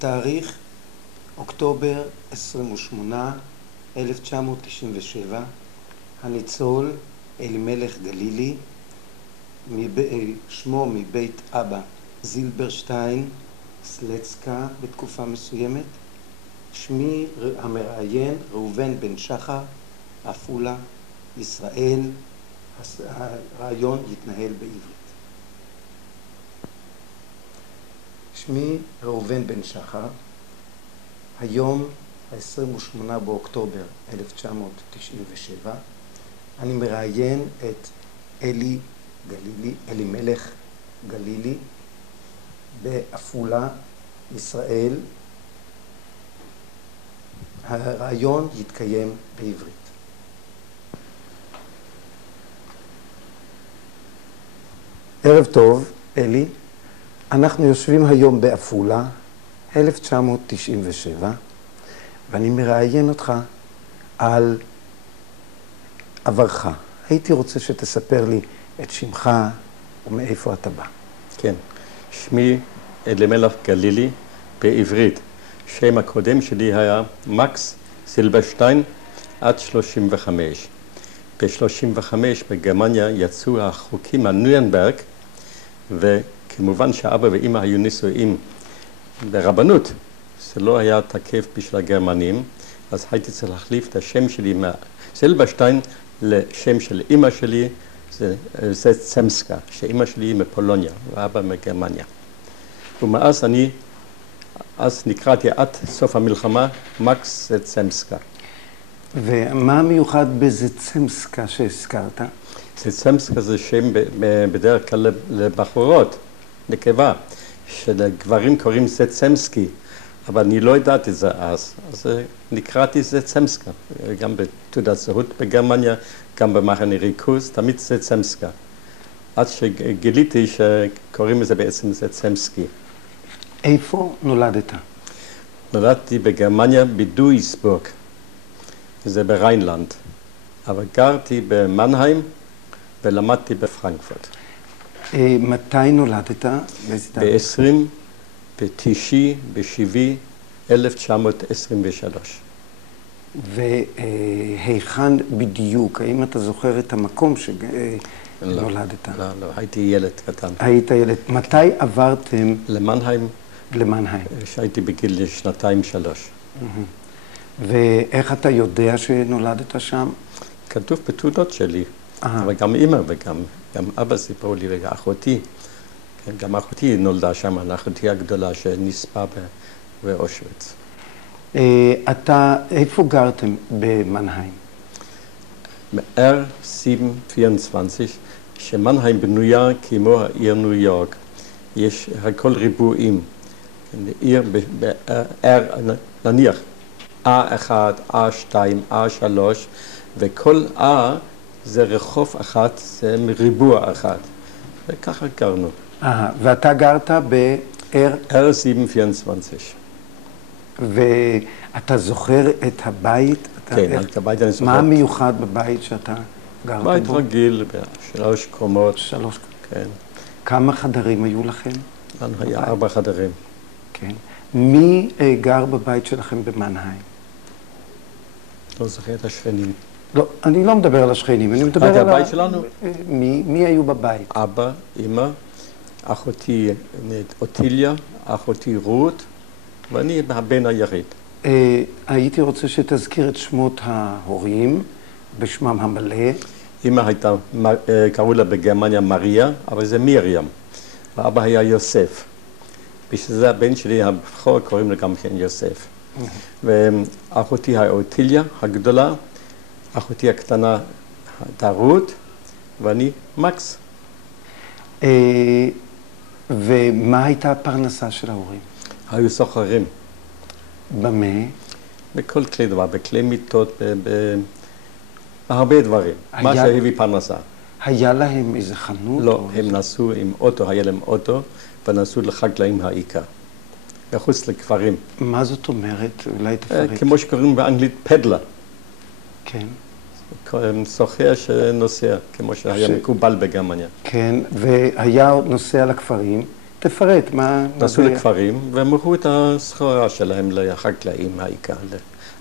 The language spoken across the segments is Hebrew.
התאריך אוקטובר 28, 1997, הניצול אלימלך גלילי, שמו מבית אבא זילברשטיין סלצקה בתקופה מסוימת, שמי המראיין ראובן בן שחר, עפולה, ישראל. הרעיון יתנהל בעברית. שמי ראובן בן שחר, היום ה-28 באוקטובר 1997, אני מראיין את אלימלך גלילי בעפולה, ישראל. הרעיון יתקיים בעברית. ערב טוב, אלי. אנחנו יושבים היום בעפולה, 1997, ואני מראיין אותך על עברך. הייתי רוצה שתספר לי את שמך ומאיפה אתה בא. כן, שמי אלימלך גלילי בעברית. שם הקודם שלי היה מקס זילברשטיין עד 35. ב-35 בגרמניה יצאו החוקים על נירנברג, וכמובן שאבא ואמא היו נישואים ברבנות. זה לא היה תקף בשביל הגרמנים, אז הייתי צריך להחליף את השם שלי זילברשטיין לשם של אמא שלי, זה צמסקה, שאמא שלי היא מפולוניה ואבא מגרמניה. ומאז אז נקראתי עד סוף המלחמה מקס צמסקה. ומה מיוחד בזצמסקה שהזכרת? זצמסקה זה שם בדרך כלל לבחורות, נקבה, שלגברים קוראים זצמסקי, אבל אני לא ידעתי את זה אז נקראתי זצמסקה, גם בתעודת זהות בגרמניה, גם במחנה ריכוז, תמיד זצמסקה. עד שגיליתי שקוראים לזה בעצם זצמסקי. איפה נולדת? נולדתי בגרמניה בדויסבורג. זה בריינלנד, אבל גרתי במנהיים ולמדתי בפרנקפורט. מתי נולדת? ב-7 1923. והיכן בדיוק? האם אתה זוכר את המקום שנולדת? לא, הייתי ילד קטן. היית ילד. מתי עברתם? למנהיים. למנהיים. שהייתי בגיל 2-3. ואיך אתה יודע שנולדת שם? כתוב בתעודות שלי, אבל גם אמא וגם אבא סיפרו לי ואחותי. גם אחותי נולדה שם, אחותי הגדולה שנספה באושוויץ. איפה גרתם במנהיים? R724, שמנהיים בנויה כמו העיר ניו יורק. יש הכל ריבועים. עיר נניח A1, A2, A3, וכל A זה רחוב אחת, זה ריבוע אחד. וככה גרנו. ואתה גרת R724. ואתה זוכר את הבית? כן, את הבית אני זוכר. מה מיוחד בבית שאתה גרת בו? בית רגיל, 3 קומות. 3 קומות. כן. כמה חדרים היו לכם? לנו היה 4 חדרים. כן. מי גר בבית שלכם במנהיים? לא זוכר את השכנים. לא, אני לא מדבר על השכנים, אני מדבר על הבית שלנו. מי היו בבית? אבא, אמא, אחותי אוטיליה, אחותי רות, ואני הבן היחיד. הייתי רוצה שתזכיר את שמות ההורים בשמם המלא. אמא הייתה, קראו לה בגרמניה מריה, אבל זה מיריam. ואבא היה יוסף. בשביל זה הבן שלי הבכור קוראים לו גם כן יוסף. ואחותי האוטיליה הגדולה, אחותי הקטנה רות, ואני מקס. ומה הייתה הפרנסה של ההורים? היו סוחרים. במה? בכל כלי דבר, בכלי מיטות, בהרבה דברים. מה שהביא פרנסה. היה להם איזה חנות? לא, הם נסעו עם אוטו, היה להם אוטו, ונסעו לחקלאים העיקר. מחוץ לכפרים. מה זאת אומרת? אולי תפרט. כמו שקוראים באנגלית פדלה. כן. סוחר שנוסע, כמו שהיה מקובל בגרמניה. כן, והיה נוסע לכפרים, תפרט, מה... נסעו לכפרים ומכרו את הסחורה שלהם לחקלאים העיקר,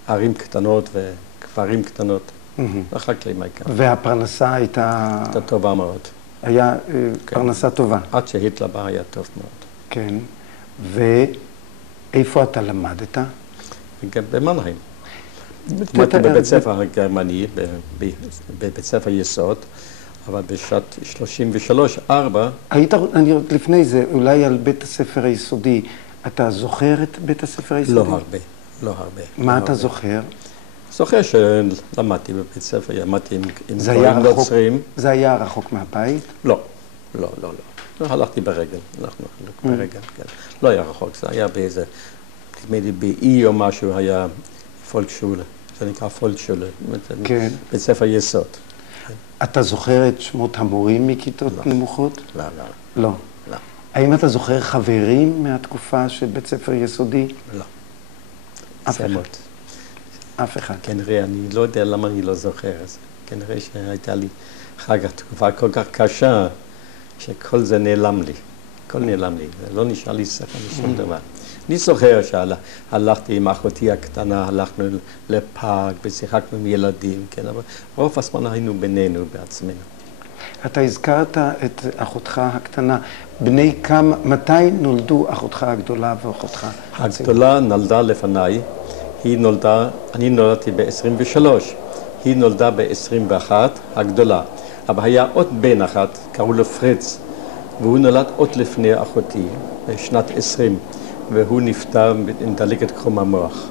לערים קטנות וכפרים קטנות, לחקלאים העיקר. והפרנסה הייתה... הייתה טובה מאוד. היה פרנסה טובה. עד שהיטלר בא היה טוב מאוד. כן. ואיפה אתה למדת? במנהיים. למדתי בבית ספר הגרמני, בבית ספר יסוד, אבל בשנת 33-4... אני עוד לפני זה, אולי על בית הספר היסודי. אתה זוכר את בית הספר היסודי? לא הרבה, לא הרבה. מה אתה זוכר? זוכר שלמדתי בבית ספר, למדתי עם גויים נוצרים. זה היה רחוק מהבית? לא, לא, לא, לא. הלכתי ברגל, הלכנו ברגל, כן. לא היה רחוק, זה היה באיזה, נדמה לי באי או משהו, היה פולקשולה, זה נקרא פולקשולה, כן. בית ספר יסוד. אתה זוכר את שמות המורים מכיתות נמוכות? לא, לא. לא. לא. האם אתה זוכר חברים מהתקופה של בית ספר יסודי? לא. אף אחד. אף אחד. כנראה, אני לא יודע למה אני לא זוכר. כנראה שהייתה לי אחר כך תקופה כל כך קשה, שכל זה נעלם לי. הכל נעלם לי. לא נשאר לי שכל לשום דבר. אני זוכר שהלכתי עם אחותי הקטנה, הלכנו לפארק ושיחקנו עם ילדים, כן, אבל רוב הזמן היינו בינינו בעצמנו. אתה הזכרת את אחותך הקטנה. בני כמה, מתי נולדו אחותך הגדולה ואחותך הצעירה? הגדולה נולדה לפניי. אני נולדתי ב-23, היא נולדה ב-21, הגדולה. אבל היה עוד בן אחת, קראו לו פריץ, והוא נולד עוד לפני אחותי, בשנת 20, והוא נפטר עם דלקת קרום המוח.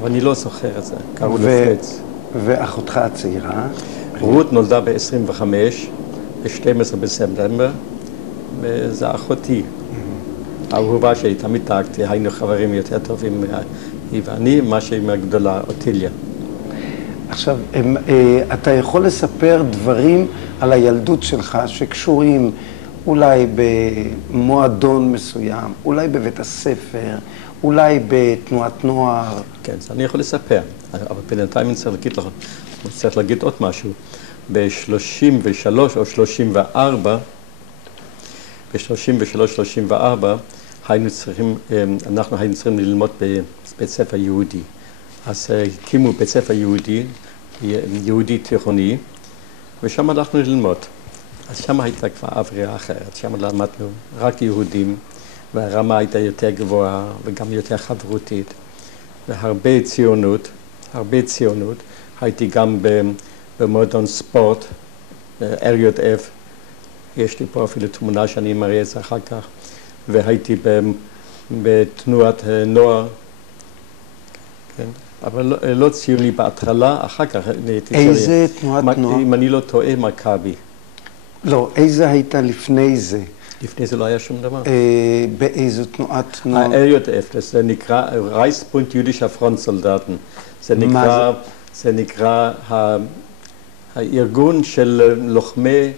אבל אני לא זוכר את זה, קראו לו פריץ. ואחותך הצעירה? רות נולדה ב-25, ב-12 בספטמבר, וזה אחותי. האהובה שלי, תמיד דאגתי, היינו חברים יותר טובים היא ואני, מה שעם הגדולה, אוטיליה. עכשיו, אתה יכול לספר דברים על הילדות שלך שקשורים אולי במועדון מסוים, אולי בבית הספר, אולי בתנועת נוער? כן, זה אני יכול לספר, אבל בינתיים אני צריך להגיד עוד משהו. ב-33 או 34, ב-33-34, אנחנו היינו צריכים ללמוד בבית ספר יהודי. אז הקימו בית ספר יהודי תיכוני, ושם הלכנו ללמוד. אז שם הייתה כבר עברייה אחרת, שם למדנו רק יהודים, והרמה הייתה יותר גבוהה וגם יותר חברותית, והרבה ציונות, הרבה ציונות. הייתי גם במועדון ספורט, RJF, יש לי פה אפילו תמונה שאני מראה את זה אחר כך, והייתי בתנועת נוער, כן? אבל לא ציוני בהתחלה, אחר כך נהייתי ציוני. איזה תנועת נוער? אם אני לא טועה, מכבי. לא, איזה הייתה לפני זה? לפני זה לא היה שום דבר. באיזו תנועת נוער? ה-RJF, זה נקרא רייכסבונד יהודישע פרונט-סולדטן. זה נקרא הארגון של לוחמי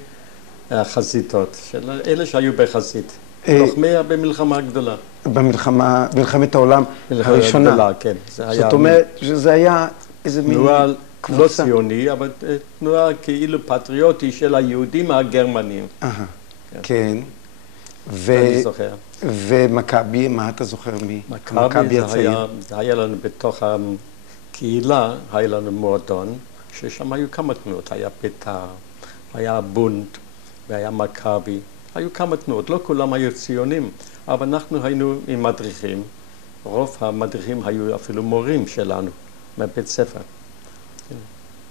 החזיתות, של אלה שהיו בחזית. לוחמי במלחמה הגדולה. מלחמת העולם הראשונה. הגדולה, כן. זאת אומרת שזה היה איזה מין תנועה לא ציוני, אבל תנועה כאילו פטריוטי של היהודים הגרמנים. כן. אני זוכר. ומכבי, מה אתה זוכר מכבי זה היה לנו בתוך הקהילה, היה לנו מועדון, ששם היו כמה תנועות. היה בית"ר, היה בונד, והיה מכבי. היו כמה תנועות, לא כולם היו ציונים, אבל אנחנו היינו עם מדריכים. רוב המדריכים היו אפילו מורים שלנו, מהבית ספר.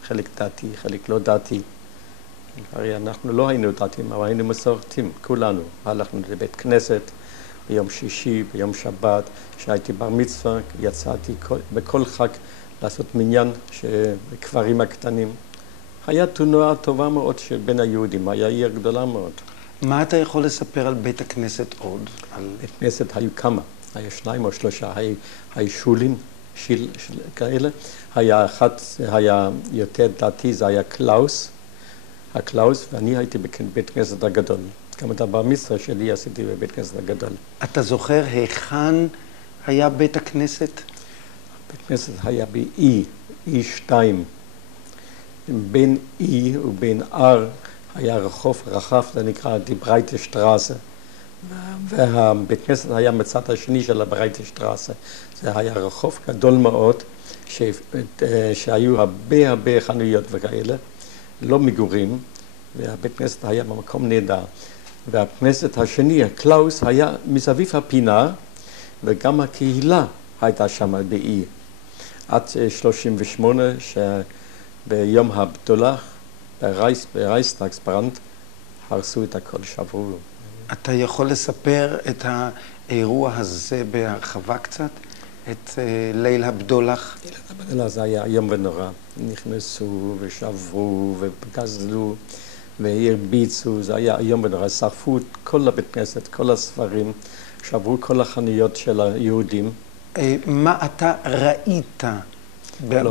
חלק דתי, חלק לא דתי. הרי אנחנו לא היינו דתיים, אבל היינו מסורתיים, כולנו. הלכנו לבית כנסת ביום שישי, ביום שבת, כשהייתי בר מצווה, יצאתי בכל חג לעשות מניין בקברים הקטנים. היה תנועה טובה מאוד בין היהודים, היה עיר גדולה מאוד. מה אתה יכול לספר על בית הכנסת עוד? בית הכנסת היו כמה, היה 2 או 3, היו שולים כאלה. היה אחד, היה יותר דתי, זה היה הקלאוס, ואני הייתי בבית הכנסת הגדול. גם את הבר מצווה שלי עשיתי בבית הכנסת הגדול. אתה זוכר היכן היה בית הכנסת? בית הכנסת היה ב-E2. בין E ובין R היה רחוב רחב, זה נקרא די ברייטה שטראסה. והבית כנסת היה מצד השני של הברייטשטרסה. זה היה רחוב גדול מאוד, שהיו הרבה חנויות וכאלה, לא מגורים, והבית כנסת היה במקום נהדר. והכנסת השני, קלאוס, היה מסביב הפינה, וגם הקהילה הייתה שם באי. עד 38, שביום הבדולח, ברייסטאגסברנד, הרסו את הכל, שברו. אתה יכול לספר את האירוע הזה בהרחבה קצת? את ליל הבדולח? ליל הבדולח זה היה איום ונורא. נכנסו ושברו וגזלו והרביצו, זה היה איום ונורא. שרפו את כל הבית כנסת, כל הספרים, שברו כל החנויות של היהודים. מה אתה ראית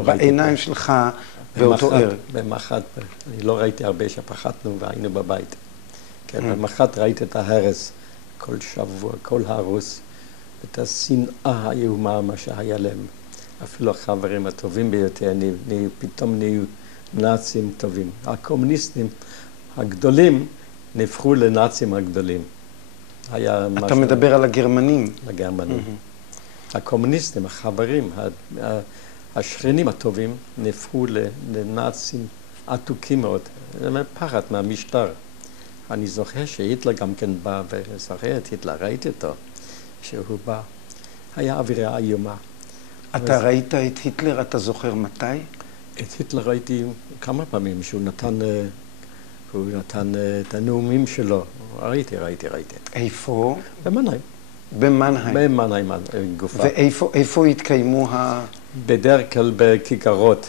בעיניים שלך באותו ערב? במחת, אני לא ראיתי הרבה שפחדנו והיינו בבית. כן, במחת ראיתי את ההרס, כל שבוע, כל הרוס, את השנאה האיומה, מה שהיה להם. אפילו החברים הטובים ביותר פתאום נהיו נאצים טובים. הקומוניסטים הגדולים נהפכו לנאצים הגדולים. אתה מדבר על הגרמנים. הגרמנים. הקומוניסטים, החברים, השכנים הטובים, נהפכו לנאצים עתוקים מאוד. זה פחד מהמשטר. אני זוכר שהיטלר גם כן בא, וזוכר את היטלר, ראיתי אותו, שהוא בא. היה אווירה איומה. אתה ראית את היטלר, אתה זוכר מתי? את היטלר ראיתי כמה פעמים, שהוא נתן את הנאומים שלו. ראיתי. איפה? במנהיים. במנהיים. במנהיים, גופה. ואיפה התקיימו בדרך כלל בכיכרות,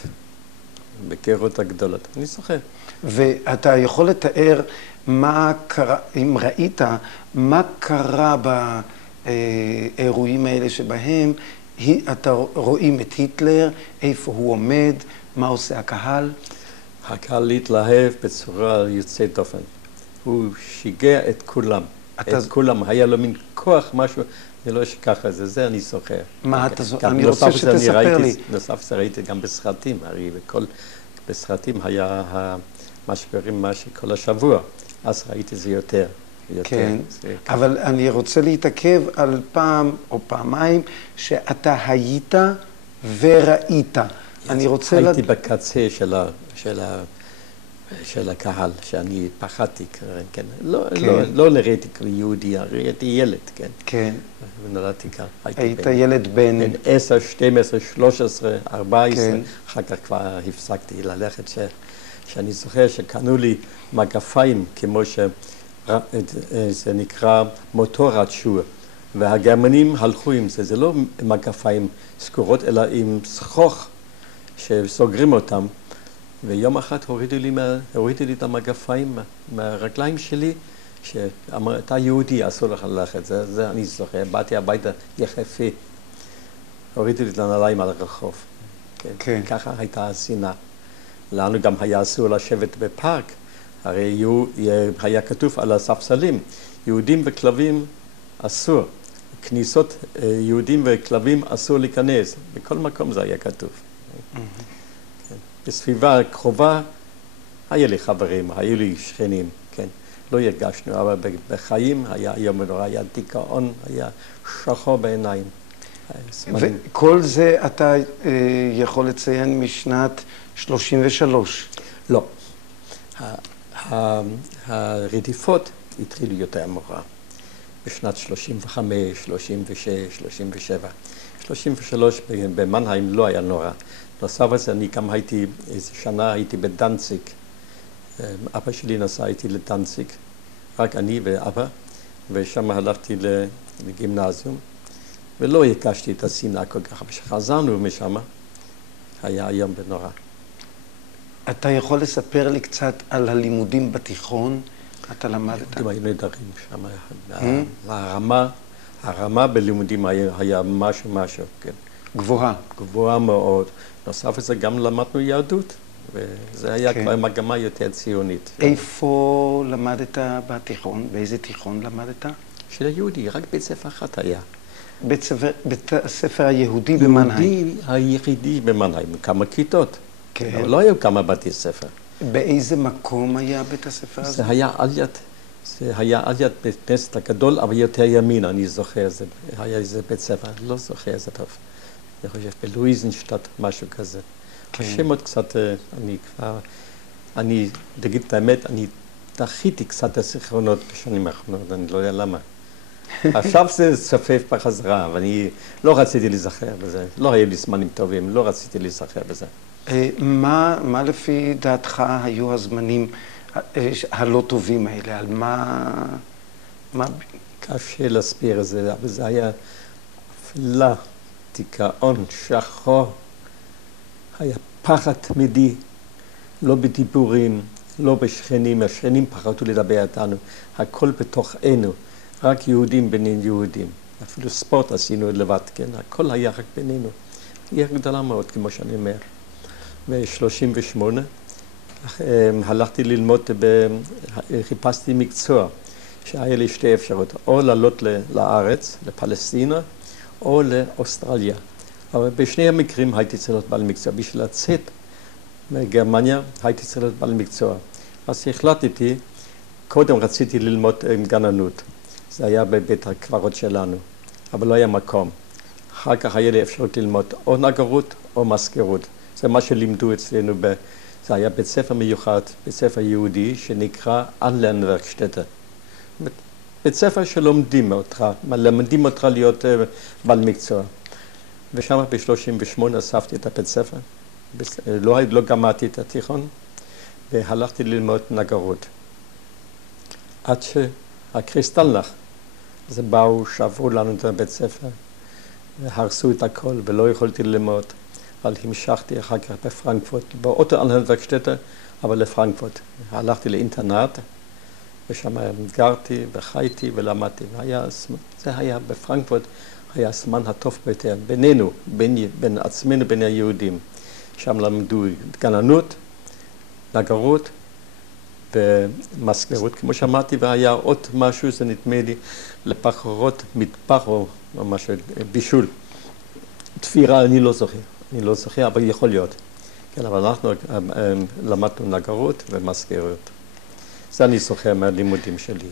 בכיכרות הגדולות. אני זוכר. ואתה יכול לתאר מה קרה, אם ראית, מה קרה באירועים האלה שבהם אתה רואים את היטלר, איפה הוא עומד, מה עושה הקהל? הקהל להתלהב בצורה יוצאת דופן. הוא שיגע את כולם. את כולם, היה לו מין כוח, משהו, אני לא אשכח את זה, זה אני זוכר. מה אתה זוכר? אני רוצה שתספר לי. נוסף ראיתי גם בסרטים, הרי בסרטים היה מה שקוראים כל השבוע, אז ראיתי זה יותר. כן, אבל אני רוצה להתעכב על פעם או פעמיים שאתה היית וראית. אני רוצה... הייתי בקצה של הקהל, שאני פחדתי, כן. לא נראיתי כיהודי, ראיתי ילד, כן. כן. ונולדתי כאן. היית ילד בן 10, 12, 13, 14, אחר כך כבר הפסקתי ללכת, שאני זוכר שקנו לי מגפיים, כמו שזה נקרא מוטורת שוע, והגרמנים הלכו עם זה, זה לא מגפיים סגורות, אלא עם שחוך שסוגרים אותם, ויום אחד הורידו לי את המגפיים מהרגליים שלי, שאמר, אתה יהודי, אסור לך ללכת, זה אני זוכר, באתי הביתה יחפה, הורידו לי את הנעליים על הרחוב, כן. ככה הייתה השנאה. לנו גם היה אסור לשבת בפארק, הרי היה כתוב על הספסלים, יהודים וכלבים אסור, כניסות יהודים וכלבים אסור להיכנס, בכל מקום זה היה כתוב. בסביבה הקרובה היה לי חברים, היו לי שכנים, כן, לא הרגשנו, אבל בחיים היה יום ונורא, היה דיכאון, היה שחור בעיניים. וכל זה אתה יכול לציין משנת 33? לא. הרדיפות התחילו יותר מאוחר, בשנת 35, 36, 37. 33 במנהיים לא היה נורא. נוסף לזה, אני גם הייתי, איזו שנה הייתי בדנציג. אבא שלי נסע איתי לדנציג, רק אני ואבא, ושם הלכתי לגימנזיום, ולא הרגשתי את השנאה כל כך. כשחזרנו משם, היה איום ונורא. אתה יכול לספר לי קצת על הלימודים בתיכון? אתה למדת? הלימודים היו נהדרים שם. הרמה בלימודים היה משהו, כן. גבוהה. גבוהה מאוד. נוסף לזה גם למדנו יהדות, וזה היה כבר מגמה יותר ציונית. איפה למדת בתיכון? באיזה תיכון למדת? של היהודי, רק בית ספר אחת היה. בית הספר היהודי במנהיים? יהודי היחידי במנהיים, כמה כיתות. לא היו כמה בתי ספר. באיזה מקום היה בית הספר הזה? זה היה על יד, זה היה על יד בית כנסת הגדול, אבל יותר ימין, אני זוכר, זה היה איזה בית ספר, אני לא זוכר איזה טוב. אני חושב בלואיזנשטאט, משהו כזה. השמות קצת, אני, תגיד את האמת, אני דחיתי קצת הזיכרונות בשנים האחרונות, אני לא יודע למה. עכשיו זה צופף בחזרה, ואני לא רציתי להיזכר בזה. לא היו לי זמנים טובים, לא רציתי להיזכר בזה. מה לפי דעתך היו הזמנים הלא טובים האלה? על מה... קשה להסביר את זה, אבל זה היה אפלה, דיכאון, שחור. היה פחד תמידי, לא בדיבורים, לא בשכנים. השכנים פחדו לדבר איתנו. הכל בתוכנו, רק יהודים בינינו יהודים. אפילו ספורט עשינו לבד, כן? הכל היה רק בינינו. עיר גדולה מאוד, כמו שאני אומר. ב-38 הלכתי ללמוד, חיפשתי מקצוע, שהיה לי שתי אפשרויות, או לעלות לארץ, לפלסטינה, או לאוסטרליה. אבל בשני המקרים הייתי צריך להיות בעל מקצוע. בשביל לצאת מגרמניה הייתי צריך להיות בעל מקצוע. אז החלטתי, קודם רציתי ללמוד גננות. זה היה בבית הקברות שלנו, אבל לא היה מקום. אחר כך היה לי אפשרות ללמוד או נגרות או מזכירות. זה מה שלימדו אצלנו, זה היה בית ספר מיוחד, בית ספר יהודי, שנקרא Anlernwerkstätte. בית ספר שלומדים אותך להיות בעל מקצוע. ושם ב-38 אספתי את הבית ספר. לא גמרתי את התיכון, והלכתי ללמוד נגרות. עד שהקריסטלנך, אז באו, שברו לנו את הבית ספר, והרסו את הכל, ולא יכולתי ללמוד. אבל המשכתי אחר כך בפרנקפורט, באותו Anlernwerkstätte, אבל לפרנקפורט. הלכתי לאינטרנט, ושם גרתי וחייתי ולמדתי. זה היה בפרנקפורט, היה הזמן הטוב ביותר, בינינו, בין עצמנו, בין היהודים. שם למדו גננות, נגרות ומזכירות, כמו שאמרתי, והיה עוד משהו, זה נדמה לי, לפחרות מטבח או משהו, בישול. תפירה, אני לא זוכר, אבל יכול להיות. כן, אבל אנחנו למדנו נגרות ומזכירות. זה אני זוכר מהלימודים שלי.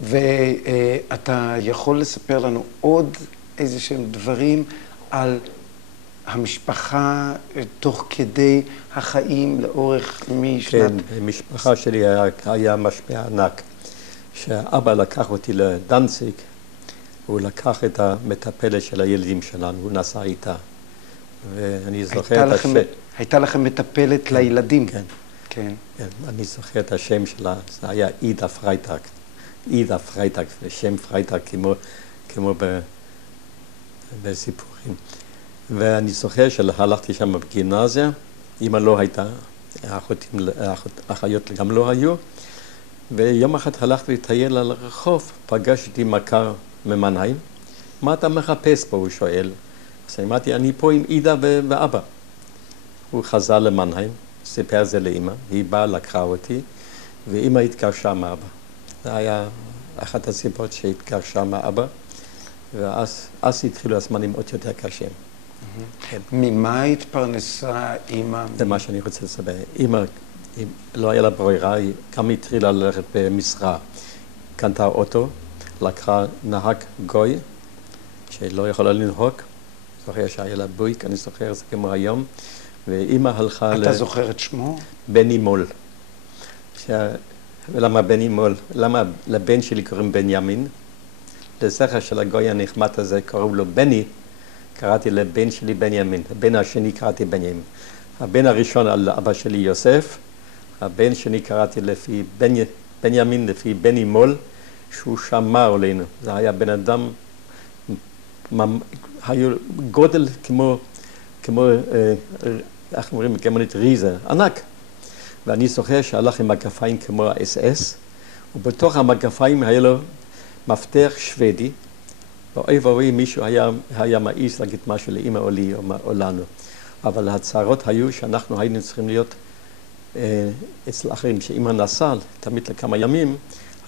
ואתה יכול לספר לנו עוד איזה שהם דברים על המשפחה תוך כדי החיים לאורך משנת... כן, המשפחה שלי היה משפיע ענק. כשאבא לקח אותי לדנציג, הוא לקח את המטפלת של הילדים שלנו, הוא נסע איתה. ואני זוכר את השם. הייתה לכם מטפלת לילדים? כן. כן. אני זוכר את השם שלה, זה היה אידה פרייטג. אידה פרייטג, שם פרייטג כמו בסיפורים. ואני זוכר שהלכתי שם בגימנסיה, אמא לא הייתה, האחיות גם לא היו, ויום אחד הלכתי לטייל על הרחוב, פגשתי מכר ממנהיים, מה אתה מחפש פה? הוא שואל. אז אמרתי, אני פה עם אידה ואבא. הוא חזר למנהיים, סיפר זה לאמא, היא באה, לקחה אותי, ואמא התגרשה מאבא. זה היה אחת הסיבות שהתגרשה מאבא, ואז התחילו הזמנים עוד יותר קשים. ממה התפרנסה אמא? זה מה שאני רוצה לספר. אמא, לא היה לה ברירה, היא גם התחילה ללכת במשרה. קנתה אוטו, לקחה נהג גוי, שלא יכולה לנהוג. זוכר שהיה לה בויק, אני זוכר זה כמו היום. ואמא הלכה אתה זוכר את שמו? בני מול. ולמה בני מול? למה לבן שלי קוראים בנימין? לזכר של הגוי הנחמד הזה קראו לו בני, קראתי לבן שלי בנימין. הבן השני קראתי בנימין. הבן הראשון על אבא שלי יוסף, הבן שני קראתי לפי בנימין, לפי בני מול, שהוא שמר עלינו. זה היה בן אדם, היה גודל כמו איך אומרים, גרמנית ריזה, ענק. ואני זוכר שהלך עם מגפיים כמו ה-SS, ובתוך המגפיים היה לו מפתח שוודי, ואוי ואוי מישהו היה מעיז להגיד משהו לאמא או לי או לנו. אבל הצערות היו שאנחנו היינו צריכים להיות אצל אחרים, שאמא נסעה תמיד לכמה ימים,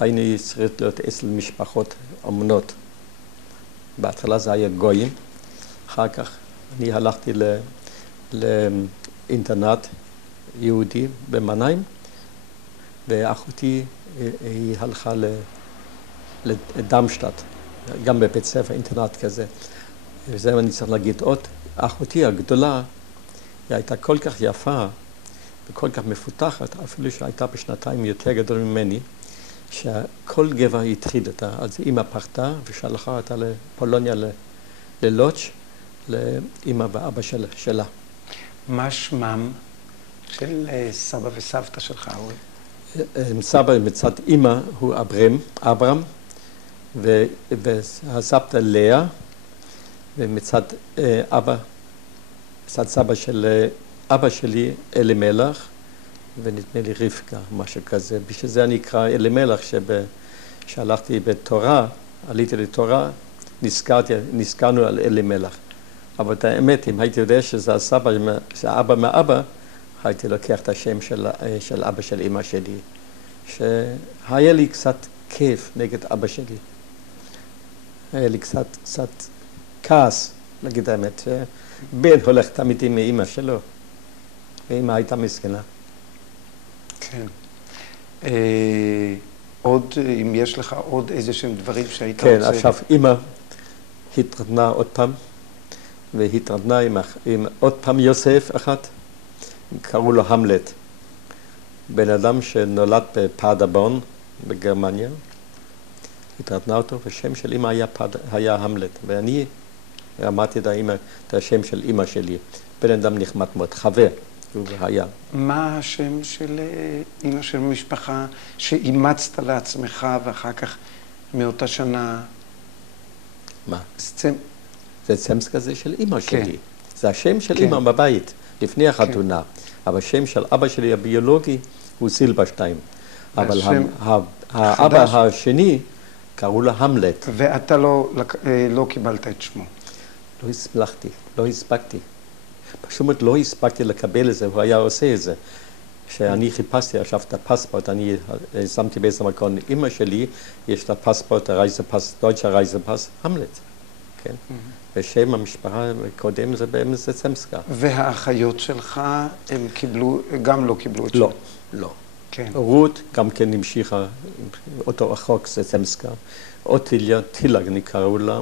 היינו צריכים להיות אצל משפחות אומנות. בהתחלה זה היה גויים, אחר כך אני הלכתי לאינטרנט יהודי במנהיים, ואחותי היא הלכה לדרמשטט, גם בבית ספר אינטרנט כזה. וזה אני צריך להגיד עוד, אחותי הגדולה, היא הייתה כל כך יפה וכל כך מפותחת, אפילו שהייתה בשנתיים יותר גדול ממני, שכל גבר הטריד אותה. אז אמא פחדה ושלחה אותה לפולוניה ללודג' לאמא ואבא שלה. מה שמם של סבא וסבתא שלך, אורי? סבא מצד אמא הוא אברהם, והסבתא לאה, ומצד אבא, מצד סבא של אבא שלי אלימלך, ונדמה לי רבקה, משהו כזה. בשביל זה אני אקרא אלימלך, שהלכתי בתורה, עליתי לתורה, נזכרנו על אלימלך. אבל את האמת, אם הייתי יודע שזה הסבא, שזה אבא מאבא, הייתי לוקח את השם של אבא של אמא שלי. שהיה לי קצת כיף נגד אבא שלי. היה לי קצת כעס, להגיד האמת, שבן הולך תמיד עם אמא שלו, ואמא הייתה מסכנה. כן. עוד, אם יש לך עוד איזה שהם דברים שהיית כן, רוצה... עכשיו אמא התרדנה עוד פעם, והתרדנה עם עוד פעם יוסף אחת, קראו לו המלט. בן אדם שנולד בפאדרבורן בגרמניה, התרדנה אותו, והשם של אמא היה המלט, ואני אמרתי את השם של אמא שלי, בן אדם נחמד מאוד, חבר. היה. מה השם של אמא של משפחה שאימצת לעצמך ואחר כך מאותה שנה? מה? זה צמסקה זה של אמא שלי. כן. זה השם של אמא בבית, לפני החתונה. אבל השם של אבא שלי הביולוגי הוא סילברשטיין. אבל האבא השני קראו לה המלט. ואתה לא קיבלת את שמו? לא הספקתי, לא הספקתי. פשוט לא הספקתי לקבל את זה, הוא היה עושה את זה. כשאני חיפשתי עכשיו את הפספורט, אני שמתי באיזה מקום, אמא שלי, יש את הפספורט, הרייזפס, דויטשה רייזפס, המלט. כן? ושם המשפחה קודם זה באמת זה צמסקה. והאחיות שלך, הם קיבלו, גם לא קיבלו את שמו? לא. כן. רות גם כן המשיכה, אותו החוק זה צמסקה. אוטיליה, טילג נקראו לה,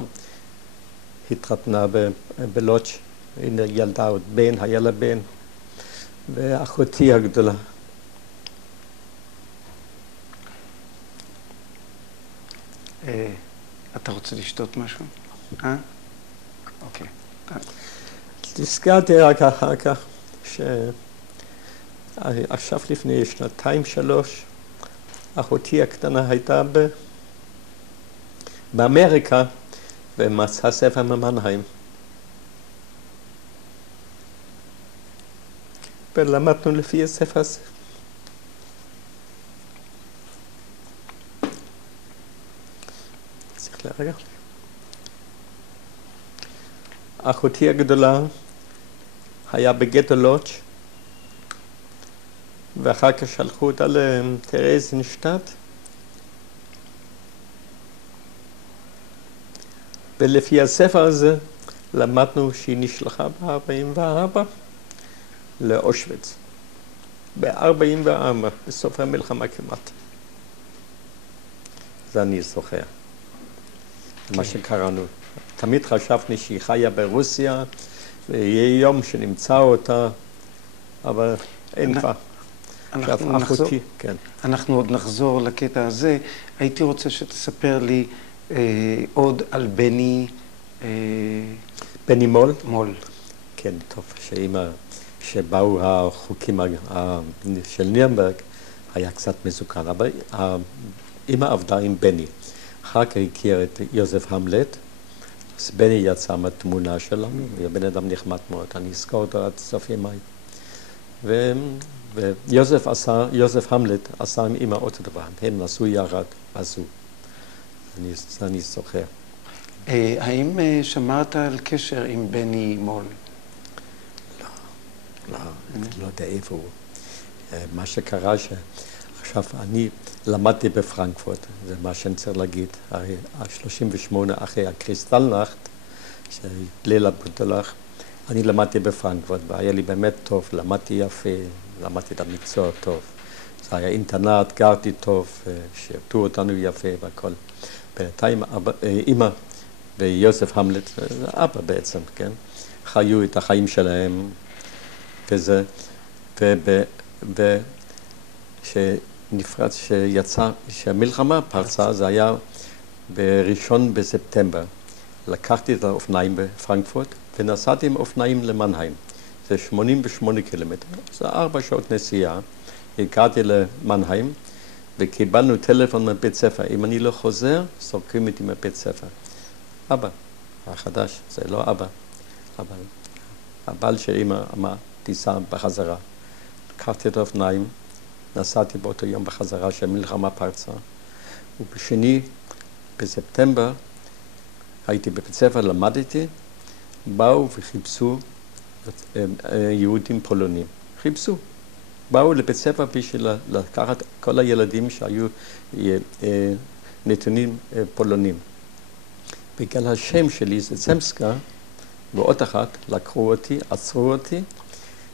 התחתנה בלודג'. הנה ילדה עוד בן, היה לה בן, ואחותי הגדולה. אתה רוצה לשתות משהו? אוקיי. נזכרתי רק אחר כך, שעכשיו לפני 2-3, אחותי הקטנה הייתה באמריקה, ומצאה ספר ממנהיים. ולמדנו לפי הספר הזה. צריך להרגע. אחותי הגדולה היה בגטו לודג' ואחר כך שלחו אותה לטרזינשטט. ולפי הספר הזה למדנו שהיא נשלחה ב-44 לאושוויץ. ב-44, בסוף המלחמה כמעט. זה אני זוכר. מה שקראנו. תמיד חשבתי שהיא חיה ברוסיה, ויהיה יום שנמצא אותה, אבל אין כבר. אנחנו עוד נחזור לקטע הזה. הייתי רוצה שתספר לי עוד על בני... בני מול? מול. כן, טוב, שבאו החוקים של נירנברג, היה קצת מסוכן, אבל אמא עבדה עם בני. אחר כך הכיר את יוזף המלט, אז בני יצא מהתמונה שלנו, הוא בן אדם נחמד מאוד, אני אזכור אותו עד סוף ימיי. ויוזף המלט עשה עם אמא אותו דבר, הם נסעו יחד, עשו. אני זוכר. האם שמרת על קשר עם בני מול? לא, לא יודע איפה הוא. מה שקרה שעכשיו אני למדתי בפרנקפורט, זה מה שאני צריך להגיד, הרי 38 אחרי הקריסטלנחט, לילה בוטלח, אני למדתי בפרנקפורט והיה לי באמת טוב, למדתי יפה, למדתי את המקצוע טוב. זה היה אינטרנט, גרתי טוב, שירתו אותנו יפה והכל. בינתיים אמא ויוסף המלט, זה אבא בעצם, כן? חיו את החיים שלהם וזה, שנפרץ, שיצא, שהמלחמה פרצה, זה היה בראשון בספטמבר. לקחתי את האופניים בפרנקפורט ונסעתי עם אופניים למנהיים. זה 88 קילומטר, זה 4 שעות נסיעה. הגעתי למנהיים וקיבלנו טלפון מבית ספר. אם אני לא חוזר, סורקים אותי מבית ספר. אבא, החדש, זה לא אבא. אבל הבעל של אמא אמר, תיסע בחזרה. לקחתי את האופניים, נסעתי באותו יום בחזרה שהמלחמה פרצה. ובשני, בספטמבר, הייתי בבית ספר, למדתי, באו וחיפשו יהודים פולנים. חיפשו. באו לבית ספר בשביל לקחת כל הילדים שהיו נתונים פולנים. בגלל השם שלי זה צמסקה, ועוד אחת לקחו אותי, עצרו אותי,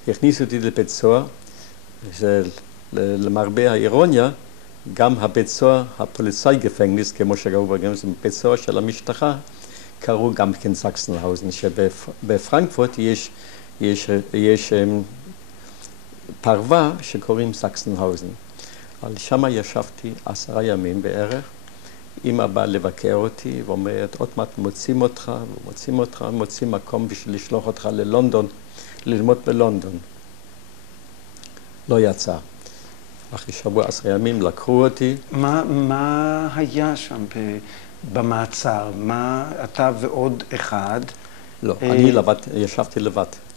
הכניסו אותי לבית סוהר, למרבה האירוניה, גם הבית סוהר, הפוליצאי גפנגניס, כמו שקראו בגלל זה, בית סוהר של המשטחה, קראו גם כן סקסנהאוזן, שבפרנקפורט יש פרווה שקוראים סקסנהאוזן. אבל שם ישבתי 10 ימים בערך, אמא באה לבקר אותי ואומרת, עוד מעט מוצאים אותך, מוצאים מקום בשביל לשלוח אותך ללונדון, ללמוד בלונדון. לא יצא. אחרי שבוע 10 ימים לקחו אותי. מה היה שם במעצר? מה אתה ועוד אחד? לא, אני לבד, ישבתי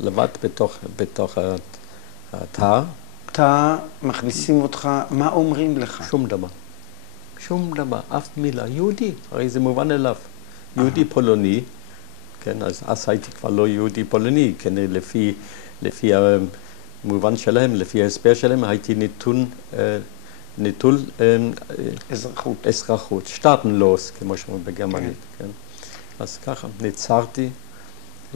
לבד בתוך התא. תא, מכניסים אותך, מה אומרים לך? שום דבר, אף מילה. יהודי, הרי זה מובן אליו. יהודי פולני, כן, אז הייתי כבר לא יהודי פולני, כן, לפי המובן שלהם, לפי ההסבר שלהם, הייתי נטול אזרחות. שטאטנלוס, כמו שאומרים בגרמנית, כן. אז ככה, נצרתי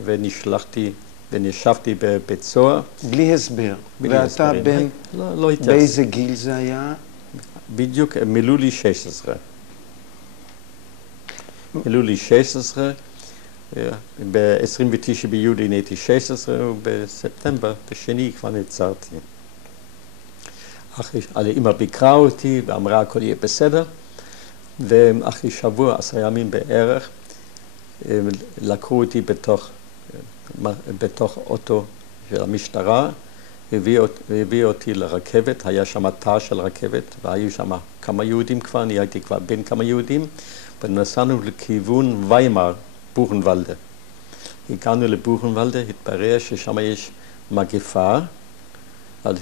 ונשלחתי ונשבתי בבית סוהר. בלי הסבר. ואתה בן, באיזה גיל זה היה? בדיוק, מילאו לי 16. ב-29 ביולי נהייתי 16, ובספטמבר, בשני כבר נצרתי. אמא ביקרה אותי ואמרה הכל יהיה בסדר, ואחרי שבוע, 10 ימים בערך, לקחו אותי בתוך אוטו של המשטרה, הביא אותי לרכבת, היה שם תא של רכבת, והיו שם כמה יהודים כבר, אני הייתי כבר בין כמה יהודים, ונסענו לכיוון ויימאר, בוכנוולדה. הגענו לבוכנוולדה, התברר ששם יש מגפה, אז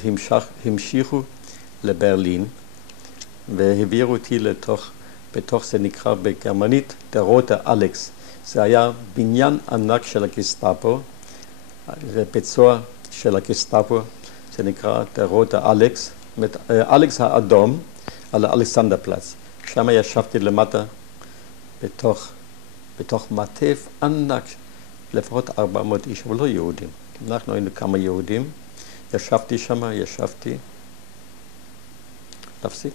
המשיכו לברלין, והעבירו אותי בתוך זה נקרא בגרמנית, der rote Alex. זה היה בניין ענק של הגסטאפו, זה בית סוהר של הגסטאפו, זה נקרא der rote Alex, אלכס האדום, על האלכסנדרפלץ. שם ישבתי למטה בתוך מטף ענק, לפחות 400 איש, אבל לא יהודים. אנחנו היינו כמה יהודים, ישבתי שם, להפסיק.